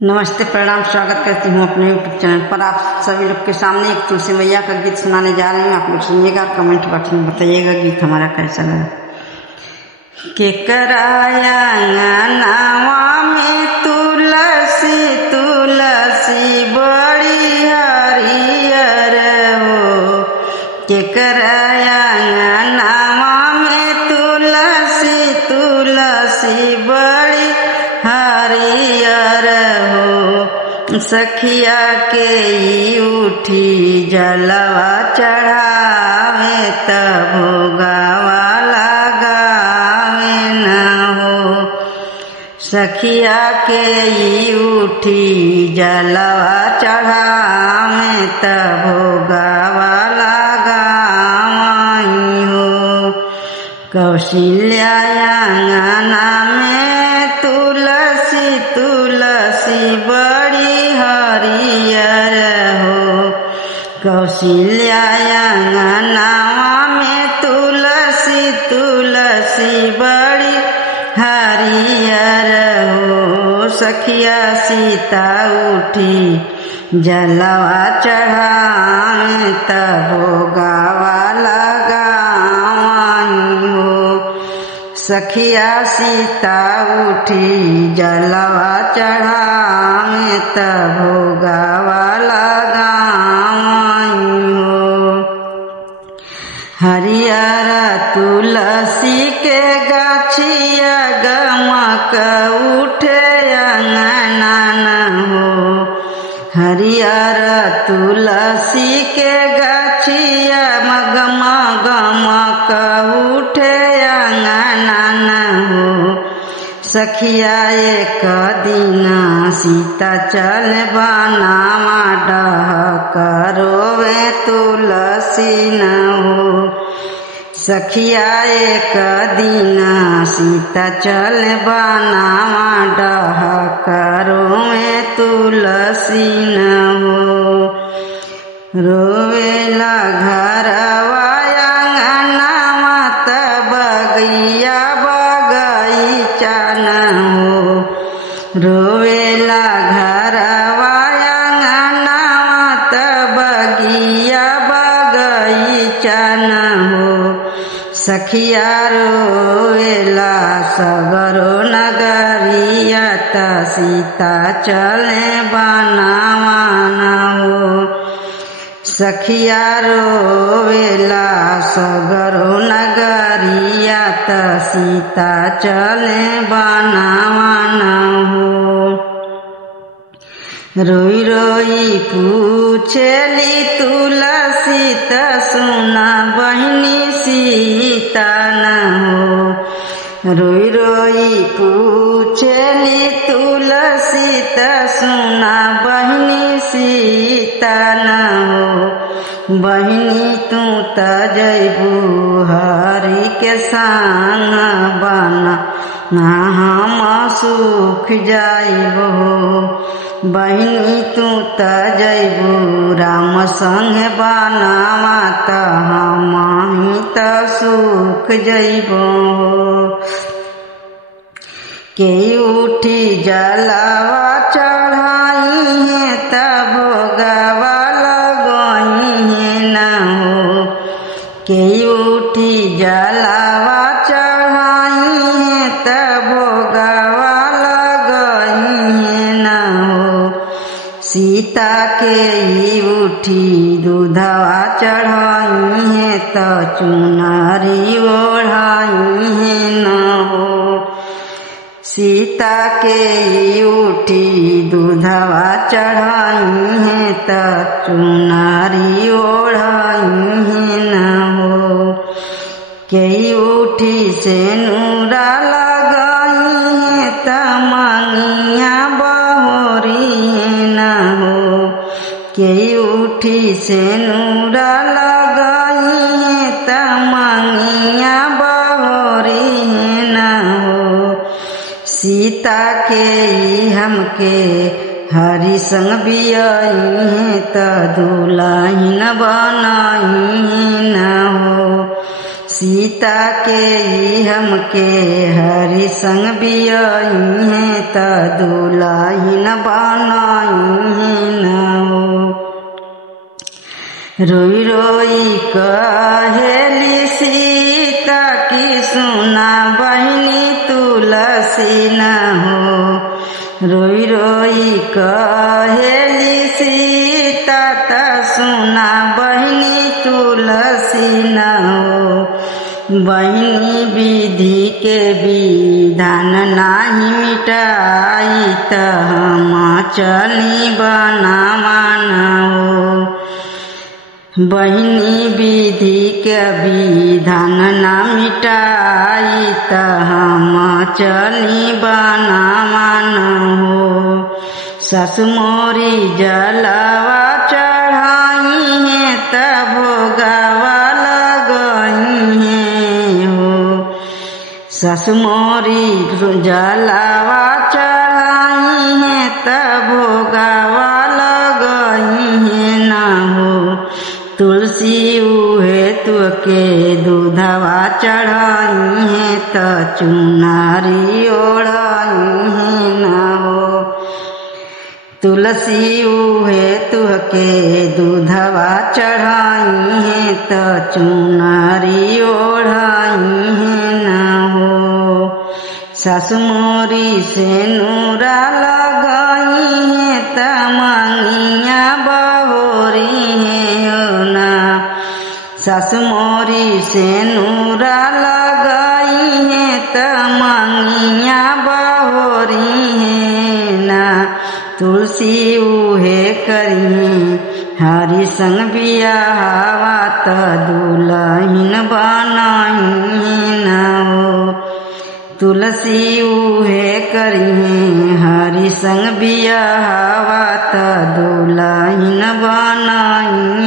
नमस्ते, प्रणाम, स्वागत करती हूँ अपने यूट्यूब चैनल पर। आप सभी लोग के सामने एक तुलसी मैया का गीत सुनाने जा रही हूँ। आप लोग सुनिएगा, कमेंट बॉक्स में बताइएगा गीत हमारा कैसा लगा। के कराया नावा में तुलसी तुलसी बड़ी हरियर हो, के कराया नावा में तुलसी तुलसी बड़ी हरियर हो। सखिया के उठी जलवा चढ़ावे तब भोगावा लगावे न हो। सखिया के उठी जलवा चढ़ावे तब भोगावा लगावई हो। कौशल्या अंगना में तुलसी तुलसी बड़ी हरियर हो। कौशल्या अंगना में तुलसी तुलसी बड़ी हरियर हो। सखिया सीता उठी जलवा चढ़ावे तब भोगावा लगावई हो। सखिया सीता उठी जलवा चढ़ावे तब भोगावा लगावई हो। हरियर तुलसी के गाछिया गमक उठे अंगना न हो। हरियर तुलसी के गाछिया गमक उठे अंगना न हो। सखिया एक दिन सीता चल बनावा डहक रोवे तुलसी न हो। सखिया एक दिन सीता चल बनावा डहक रोवे तुलसी न हो। रोवेला घरवा अंगनावा तब बगिया बगीचा न हो। रोवेला घरवा अंगनावा तब बगिया बगीचा न हो। सखिया रोवेला सगरो नगरिया त सीता चले बनावा न हो। सखिया रोवेला सगरो नगरिया त सीता चले बनावा न हो। रोई रोई पूछेली तुलसी त सुना बहिनी सीता न हो। रोई रोई पूछेली तुलसी त सुना बहिनी सीता न हो। बहिनी तू त जैबू हरि के संग बना ना हम सुख जाइबो। बहिनी तू त जैबू राम संग बनावा त हम त सुख जैबो। के उठी जलवा चढ़ाई है तब भोगावा लगई है न हो। के उठी जलवा चढ़ाई है तब भोगावा लगई है न हो। सीता के उठी दूधवा चढ़ाई है त चुनरी ओढ़ाई है न हो। सीता के उठी दूधवा चढ़ाई है त चुनरी ओढ़ाई है न हो। के उठी से नूरा लगाई है त मंगिया बहोरी है न हो। के उठी से नूरा लगाई है त मंगिया बहोरी है न हो। सीता के हमके हरि संग बियाई है त दुल्हन बनाई है न हो। सीता के ही हमके हरि संग बियाई हैं त दुलाहिन बनाई हो। रोई रोई कहेली सीता की सुना बहिनी तुलसी न हो। रोई रोई कहेली सीता त सुना बहिनी तुलसी न हो। बहिनी विधि के विधान नाही मिटाई त हम चली बनावा न हो। बहिनी विधि के विधान ना मिटाई त हम चली बनावा न हो। सासु मोरी जलवा चढ़ाई है त भोगावा लगई है हो। सासु मोरी जलवा चढ़ाई है त भोगावा लगई है न हो। तुलसी उहे तुके दूधवा चढ़ाई है त चुनारी ओढ़ाई है न हो। तुलसी उहे तुके दूधवा चढ़ाई है त चुनारी ओढ़ाई है न हो। सासु मोरी से नूरा लगाई है त मंगिया बहोरी है हो ना। सासु मोरी से नूरा लगाई है त मंगिया बहोरी है ना। तुलसी उहे करी हरि संग बियाहवा त दुलहिन बनाई न हो। तुलसी उहे करी हरि संग बियाहवा त दुलहिन बनाई